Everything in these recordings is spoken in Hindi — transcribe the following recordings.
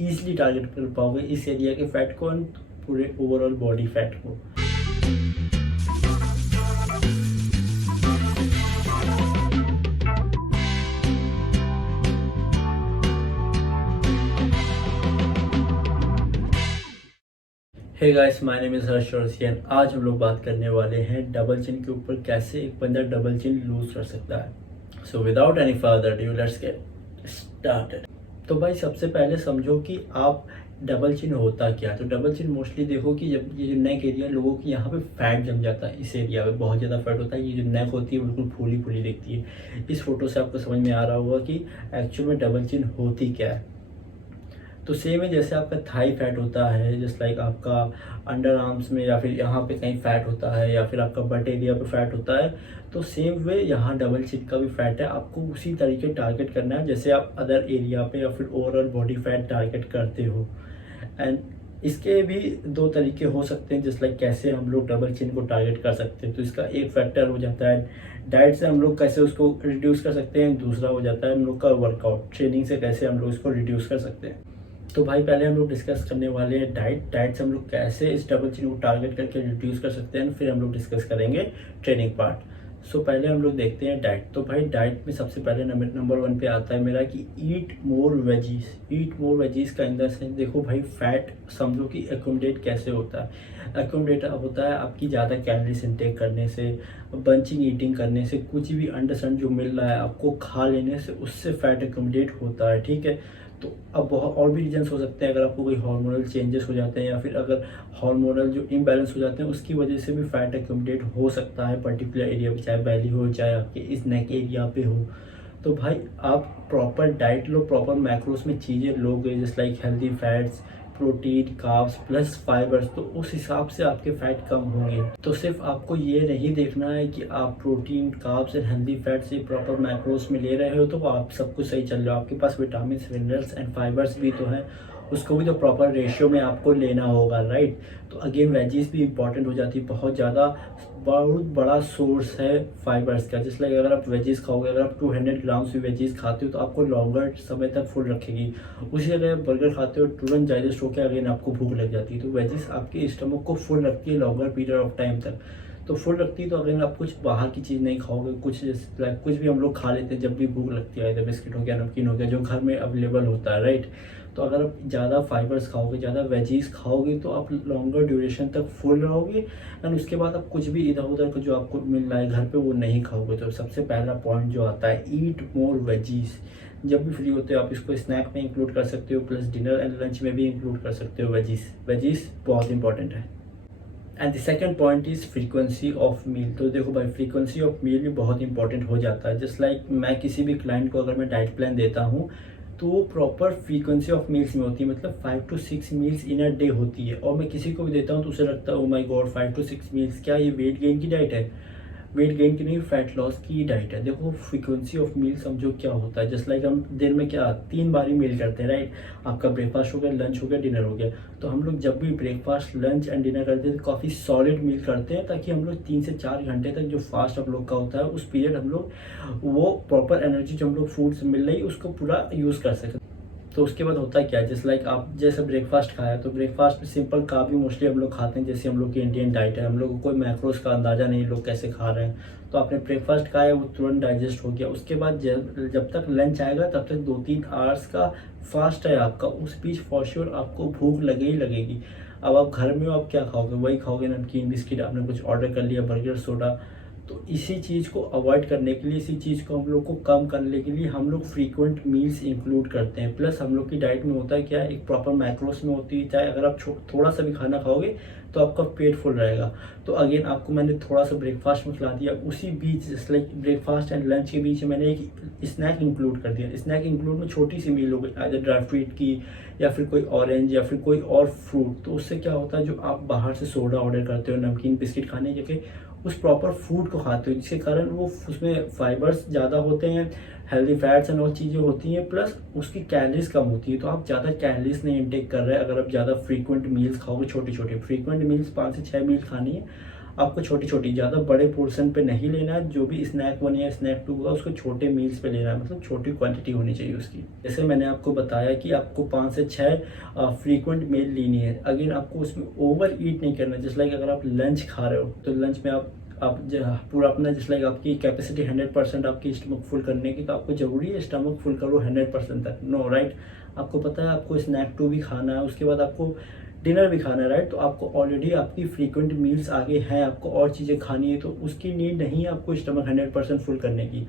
ईजिली टारगेट कर पाओगे इस एरिया के फैट को और पूरे ओवरऑल बॉडी फैट को। Hey guys, my name is Harsh Rasiyan. आज हम लोग बात करने वाले हैं डबल चिन के ऊपर, कैसे एक बंदा डबल चिन लूज कर सकता है। So without any further due let's get started. तो भाई सबसे पहले समझो कि आप डबल चिन होता क्या है। तो डबल चिन मोस्टली देखो कि जब ये जो नेक एरिया लोगों की यहाँ पे फैट जम जाता है, इस एरिया पे बहुत ज़्यादा फैट होता है। ये जो नेक होती है बिल्कुल फूली फूली दिखती है। इस फोटो से आपको समझ में आ रहा होगा कि एक्चुअल में डबल चिन होती क्या है। तो सेम है जैसे आपका थाई फैट होता है, जस्ट लाइक आपका अंडर आर्म्स में या फिर यहाँ पे कहीं फैट होता है या फिर आपका बट एरिया पे फैट होता है, तो सेम वे यहाँ डबल चिन का भी फैट है। आपको उसी तरीके टारगेट करना है जैसे आप अदर एरिया पे या फिर ओवरऑल बॉडी फैट टारगेट करते हो। एंड इसके भी दो तरीके हो सकते हैं, जस्ट लाइक कैसे हम लोग डबल चिन को टारगेट कर सकते हैं। तो इसका एक फैक्टर हो जाता है डाइट से हम लोग कैसे उसको रिड्यूस कर सकते हैं, दूसरा हो जाता है हम लोग का वर्कआउट, ट्रेनिंग से कैसे हम लोग इसको रिड्यूस कर सकते हैं। तो भाई पहले हम लोग डिस्कस करने वाले हैं डाइट से हम लोग कैसे इस डबल चिन को टारगेट करके रिड्यूस कर सकते हैं, फिर हम लोग डिस्कस करेंगे ट्रेनिंग पार्ट। सो पहले हम लोग देखते हैं डाइट। तो भाई डाइट में सबसे पहले नंबर 1 पे आता है मेरा कि ईट मोर वेजीज। ईट मोर वेजीज का इन द सेंस देखो भाई, फैट समझो कि एकोमोडेट कैसे होता है। एकोमोडेट होता है आपकी ज़्यादा कैलोरीज इंटेक करने से, बंचिंग ईटिंग करने से, कुछ भी अंडर जो मिल रहा है आपको खा लेने से, उससे फैट एकोमोडेट होता है। ठीक है, तो अब बहुत और भी रीजन्स हो सकते हैं। अगर आपको कोई हार्मोनल चेंजेस हो जाते हैं या फिर अगर हार्मोनल जो इम्बैलेंस हो जाते हैं उसकी वजह से भी फैट एक्यूमुलेट हो सकता है पर्टिकुलर एरिया पे, चाहे बैली हो चाहे आपके इस नेक एरिया पे हो। तो भाई आप प्रॉपर डाइट लो, प्रॉपर मैक्रोस में चीज़ें लोगे, just like healthy fats, protein, carbs plus fibres, तो उस हिसाब से आपके फैट कम होंगे। तो सिर्फ आपको ये नहीं देखना है कि आप protein, carbs and healthy fat से प्रॉपर मैक्रोस में ले रहे हो तो आप सब कुछ सही चल रहा है। आपके पास विटामिन, मिनरल्स एंड फाइबर्स भी तो हैं, उसको भी तो प्रॉपर रेशियो में आपको लेना होगा, राइट। तो अगेन वेजीज भी इंपॉर्टेंट हो जाती है, बहुत ज़्यादा बहुत बड़ा सोर्स है फाइबर्स का। जिस लाइक अगर आप वेजीज खाओगे, अगर आप 200 ग्राम्स भी वेजीज खाते हो तो आपको लॉन्गर समय तक फुल रखेगी। उसी अगर आप बर्गर खाते हो तुरंत डाइजेस्ट होकर अगेन आपको भूख लग जाती है। तो वेजीज आपके स्टमक को फुल रखती है लॉन्गर पीरियड ऑफ टाइम तक। तो फुल रखती है तो अगर आप कुछ बाहर की चीज़ नहीं खाओगे, कुछ जैसे लाइक कुछ भी हम लोग खा लेते हैं जब भी भूख लगती है, बिस्किट हो गया, नमकीन हो गया, जो घर में अवेलेबल होता है, राइट। तो अगर आप ज़्यादा फाइबर्स खाओगे, ज़्यादा वेजीज खाओगे तो आप लॉन्गर ड्यूरेशन तक फुल रहोगे। एंड उसके बाद आप कुछ भी इधर उधर को जो आपको मिल रहा है घर पे वो नहीं खाओगे। तो सबसे पहला पॉइंट जो आता है, ईट मोर वेजीज। जब भी फ्री होते हो आप इसको स्नैक में इंक्लूड कर सकते हो, प्लस डिनर एंड लंच में भी इंक्लूड कर सकते हो। वेजीज बहुत इंपॉर्टेंट है। And the second point is frequency of meal. तो देखो भाई फ्रीक्वेंसी ऑफ मील भी बहुत इंपॉर्टेंट हो जाता है। जस्ट लाइक मैं किसी भी क्लाइंट को अगर मैं डाइट प्लान देता हूँ तो वो प्रॉपर फ्रीक्वेंसी ऑफ मील्स में होती है, मतलब 5 to 6 meals in a day होती है। और मैं किसी को भी देता हूँ तो उसे लगता है oh my God 5 to 6 meals, क्या ये वेट गेन की डाइट है? वेट गेन की नहीं, फैट लॉस की डाइट है। देखो फ्रीक्वेंसी ऑफ मील समझो क्या होता है। जस्ट लाइक हम दिन में क्या 3 बार ही मील करते हैं, राइट। आपका ब्रेकफास्ट हो गया, लंच हो गया, डिनर हो गया। तो हम लोग जब भी ब्रेकफास्ट, लंच एंड डिनर करते हैं तो काफ़ी सॉलिड मील करते हैं, ताकि हम लोग 3 से 4 घंटे तक जो फास्ट हम लोग का होता है उस पीरियड हम लोग वो प्रॉपर एनर्जी जो हम लोग फूड से मिल रही है उसको पूरा यूज़ कर सकें। तो उसके बाद होता है क्या, जैसे लाइक आप जैसे ब्रेकफास्ट खाया तो ब्रेकफास्ट में सिंपल कार्ब भी मोस्टली हम लोग खाते हैं, जैसे हम लोग की इंडियन डाइट है। हम लोग को कोई मैक्रोस का अंदाज़ा नहीं लोग कैसे खा रहे हैं। तो आपने ब्रेकफास्ट खाया वो तुरंत डाइजेस्ट हो गया। उसके बाद जब तक लंच आएगा तब तक 2-3 आवर्स का फास्ट है आपका, उस बीच फॉर श्योर आपको भूख लगे ही लगेगी। अब आप घर में हो, आप क्या खाओगे? वही खाओगे, नमकीन, बिस्किट, आपने कुछ ऑर्डर कर लिया, बर्गर, सोडा। तो इसी चीज़ को अवॉइड करने के लिए, इसी चीज़ को हम लोग को कम करने के लिए हम लोग फ्रीक्वेंट मील्स इंक्लूड करते हैं। प्लस हम लोग की डाइट में होता है क्या, एक प्रॉपर मैक्रोस में होती है। चाहे अगर आप थोड़ा सा भी खाना खाओगे तो आपका पेट फुल रहेगा। तो अगेन आपको मैंने थोड़ा सा ब्रेकफास्ट में खिला दिया, उसी बीच just like breakfast and lunch के बीच मैंने एक स्नैक इंक्लूड कर दिया। स्नैक इंक्लूड में छोटी सी मील हो गई, आइदर ड्राई फ्रूट की या फिर कोई ऑरेंज या फिर कोई और फ्रूट। तो उससे क्या होता है, जो आप बाहर से सोडा ऑर्डर करते हो, नमकीन, बिस्किट खाने की जगह उस प्रॉपर फूड को खाते हो, जिसके कारण वो उसमें फाइबर्स ज़्यादा होते हैं, हेल्दी फैट्स एंड और चीज़ें होती हैं, प्लस उसकी कैलोरीज कम होती है। तो आप ज़्यादा कैलोरीज नहीं इंटेक कर रहे हैं अगर आप ज़्यादा फ्रीक्वेंट मील्स खाओगे। छोटी छोटी फ्रीक्वेंट मील्स 5 से 6 मील खानी है। आपको छोटी छोटी, ज़्यादा बड़े पोर्शन पे नहीं लेना है। जो भी स्नैक 1 या स्नैक 2 होगा उसको छोटे मील्स पे लेना है, मतलब छोटी क्वांटिटी होनी चाहिए उसकी। जैसे मैंने आपको बताया कि आपको 5 से 6 फ्रीक्वेंट मील लेनी है। अगेन आपको उसमें ओवर ईट नहीं करना। जस्ट लाइक अगर आप लंच खा रहे हो तो लंच में आप पूरा अपना, जस्ट लाइक आपकी कैपेसिटी 100% आपकी स्टमक फुल करने की, तो आपको ज़रूरी है स्टमक फुल करो 100% तक, नो राइट। आपको पता है आपको स्नैक 2 भी खाना है, उसके बाद आपको डिनर भी खाना है, राइट। तो आपको ऑलरेडी आपकी फ्रीक्वेंट मील्स आगे हैं, आपको और चीज़ें खानी है, तो उसकी नीड नहीं है आपको स्टमक 100% फुल करने की।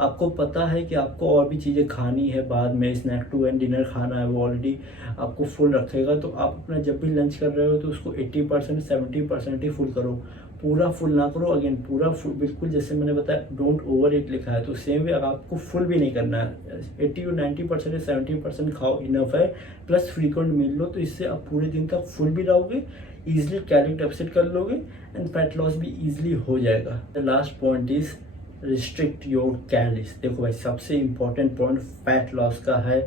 आपको पता है कि आपको और भी चीज़ें खानी है बाद में, स्नैक 2 एंड डिनर खाना है, वो ऑलरेडी आपको फुल रखेगा। तो आप अपना जब भी लंच कर रहे हो तो उसको 80% 70% ही फुल करो, पूरा फुल ना करो। अगेन पूरा फुल बिल्कुल, जैसे मैंने बताया डोंट ओवर इट लिखा है, तो सेम वे अगर आपको फुल भी नहीं करना है, 80 और 90% या 70% खाओ, इनफ है। प्लस फ्रीक्वेंट मील लो, तो इससे आप पूरे दिन तक फुल भी रहोगे, ईजिली कैलोरी डेफिसिट कर लोगे एंड फैट लॉस भी ईजिली हो जाएगा। The last point is restrict your calories. देखो भाई, सबसे इंपॉर्टेंट पॉइंट फैट लॉस का है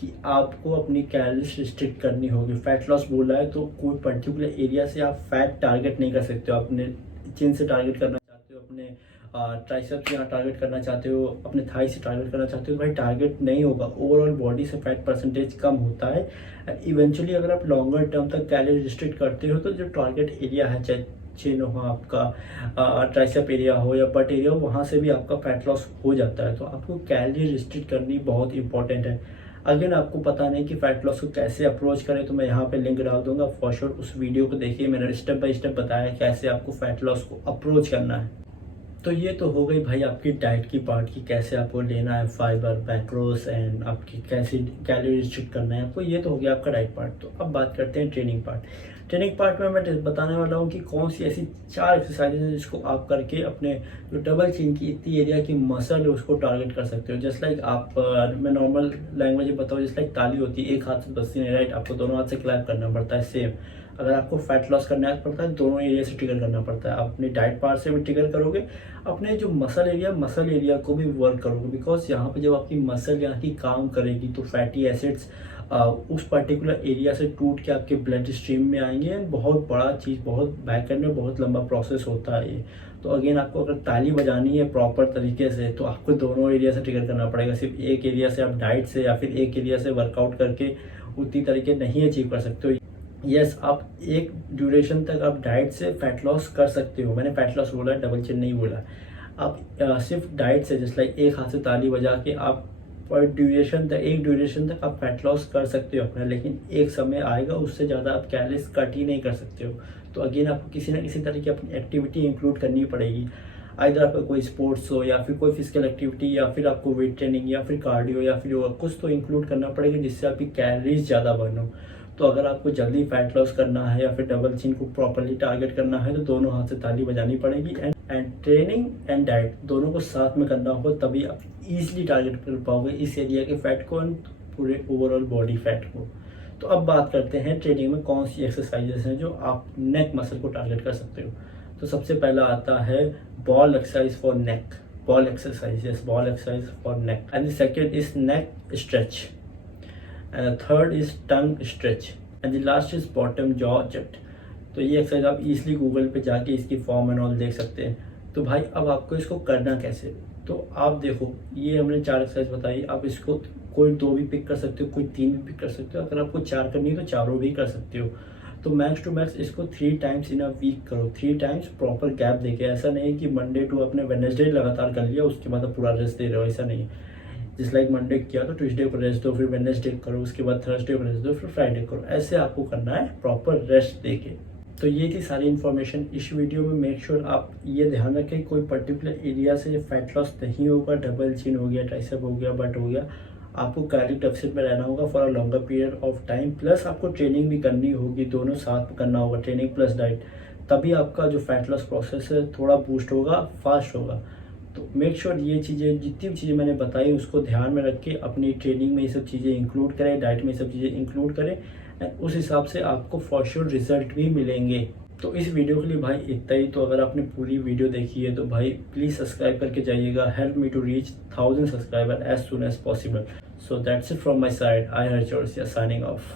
कि आपको अपनी कैलोरीज रिस्ट्रिक्ट करनी होगी। फैट लॉस बोला है तो कोई पर्टिकुलर एरिया से आप फैट टारगेट नहीं कर सकते हो। अपने चिन से टारगेट करना चाहते हो, अपने ट्राइसेप्स यहाँ टारगेट करना चाहते हो, अपने थाई से टारगेट करना चाहते हो, भाई टारगेट नहीं होगा। ओवरऑल बॉडी से फैट परसेंटेज कम होता है। इवेंचुअली अगर आप लॉन्गर टर्म तक कैलोरी रिस्ट्रिक्ट करते हो तो जो टारगेट एरिया है, चाहे चिन हो आपका, ट्राइसेप एरिया हो या बट एरिया हो, वहाँ से भी आपका फैट लॉस हो जाता है। तो आपको कैलोरी रिस्ट्रिक्ट करनी बहुत इंपॉर्टेंट है। अगर आपको पता नहीं कि फैट लॉस को कैसे अप्रोच करें तो मैं यहाँ पे लिंक डाल दूंगा, फॉर श्योर उस वीडियो को देखिए। मैंने स्टेप बाय स्टेप बताया कैसे आपको फैट लॉस को अप्रोच करना है। तो ये तो हो गई भाई आपकी डाइट की पार्ट की, कैसे आपको लेना है फाइबर, मैक्रोस एंड आपकी कैसे कैलोरी रिस्ट्रिक्ट करना है आपको, ये तो हो गया आपका डाइट पार्ट। तो अब बात करते हैं ट्रेनिंग पार्ट। ट्रेनिंग पार्ट में मैं बताने वाला हूँ कि कौन सी ऐसी 4 एक्सरसाइजेज हैं जिसको आप करके अपने जो डबल चिन की इतनी एरिया की मसल है उसको टारगेट कर सकते हो। जस्ट लाइक आप, मैं नॉर्मल लैंग्वेज में बताऊँ, जस्ट लाइक ताली होती है, एक हाथ से बस्ती नहीं, राइट। आपको दोनों हाथ से क्लैप करना पड़ता है। सेम अगर आपको फैट लॉस करना पड़ता है दोनों एरिया से ट्रिगर करना पड़ता है। आप अपनी डाइट पार्ट से भी ट्रिगर करोगे, अपने जो मसल एरिया को भी वर्क करोगे, बिकॉज यहाँ पे जब आपकी मसल यहाँ की काम करेगी तो फैटी एसिड्स उस पर्टिकुलर एरिया से टूट के आपके ब्लड स्ट्रीम में आएंगे। बहुत बड़ा चीज़, बहुत बैक एंड में बहुत लंबा प्रोसेस होता है ये। तो अगेन आपको अगर ताली बजानी है प्रॉपर तरीके से तो आपको दोनों एरिया से ट्रिगर करना पड़ेगा। सिर्फ एक एरिया से आप डाइट से या फिर एक एरिया से वर्कआउट करके उतनी तरीके नहीं अचीव कर सकते हो। यस, आप एक ड्यूरेशन तक आप डाइट से फैट लॉस कर सकते हो। मैंने फैट लॉस बोला, डबल चिन नहीं बोला। आप सिर्फ डाइट से, जस्ट लाइक एक हाथ से ताली बजा के आप पर ड्यूरेशन तक, एक ड्यूरेशन तक आप फैट लॉस कर सकते हो अपना, लेकिन एक समय आएगा उससे ज़्यादा आप कैलोरीज कट ही नहीं कर सकते हो। तो अगेन आपको किसी ना किसी तरह की अपनी एक्टिविटी इंक्लूड करनी पड़ेगी। आइदर आपका कोई स्पोर्ट्स हो या फिर कोई फिजिकल एक्टिविटी या फिर आपको वेट ट्रेनिंग या फिर कार्डियो या फिर योगा, कुछ तो इंक्लूड करना पड़ेगा जिससे आपकी कैलोरीज ज़्यादा बर्न हो। तो अगर आपको जल्दी फैट लॉस करना है या फिर डबल चिन को प्रॉपरली टारगेट करना है तो दोनों हाथ से ताली बजानी पड़ेगी। एंड ट्रेनिंग एंड डाइट दोनों को साथ में करना होगा, तभी आप इजीली टारगेट कर पाओगे इस एरिया के फैट को एंड पूरे ओवरऑल बॉडी फैट को। तो अब बात करते हैं ट्रेनिंग में कौन सी एक्सरसाइजेस हैं जो आप नेक मसल को टारगेट कर सकते हो। तो सबसे पहला आता है ball exercise for neck, ball exercise, yes, ball exercise for neck. And the second is neck stretch, and the third is tongue stretch and the last is bottom jaw jut। तो ये एक्सरसाइज आप इजीली गूगल पे जाके इसकी फॉर्म एंड ऑल देख सकते हैं। तो भाई अब आपको इसको करना कैसे, तो आप देखो ये हमने 4 एक्सरसाइज बताई। आप इसको कोई 2 भी पिक कर सकते हो, कोई 3 भी पिक कर सकते हो। अगर आपको 4 करनी है तो चारों भी कर सकते हो। तो मैक्स टू मैक्स इसको 3 टाइम्स इन अ वीक करो, 3 टाइम्स प्रॉपर गैप देके। ऐसा नहीं कि मंडे टू अपने वेडनेसडे लगातार कर लिया उसके बाद आप पूरा रेस्ट दे रहे हो, ऐसा नहीं। जिस लाइक मंडे किया तो ट्यूसडे को रेस्ट दो, फिर वेडनेसडे करो, उसके बाद थर्सडे को रेस्ट दो, फिर फ्राइडे करो। ऐसे आपको करना है प्रॉपर रेस्ट देके। तो ये थी सारी इन्फॉर्मेशन इस वीडियो में। मेक श्योर आप ये ध्यान रखें कोई पर्टिकुलर एरिया से फैट लॉस नहीं होगा। डबल चिन हो गया, ट्राइसेप हो गया, बट हो गया, आपको कैलोरी डेफिसिट में रहना होगा for a longer period of time. Plus आपको ट्रेनिंग भी करनी होगी, दोनों साथ में करना होगा, ट्रेनिंग प्लस डाइट। तभी आपका जो फैट लॉस प्रोसेस है थोड़ा बूस्ट होगा, फास्ट होगा। तो मेक श्योर ये चीज़ें, जितनी भी चीज़ें मैंने बताई उसको ध्यान में रख के अपनी ट्रेनिंग में ये सब चीज़ें इंक्लूड करें, डाइट में ये सब चीज़ें इंक्लूड करें एंड उस हिसाब से आपको फॉर श्योर रिजल्ट भी मिलेंगे। तो इस वीडियो के लिए भाई इतना ही। तो अगर आपने पूरी वीडियो देखी है तो भाई प्लीज़ सब्सक्राइब करके जाइएगा। Help me to reach 1000 subscriber as soon as possible. So that's it from my side. I Harsh signing of.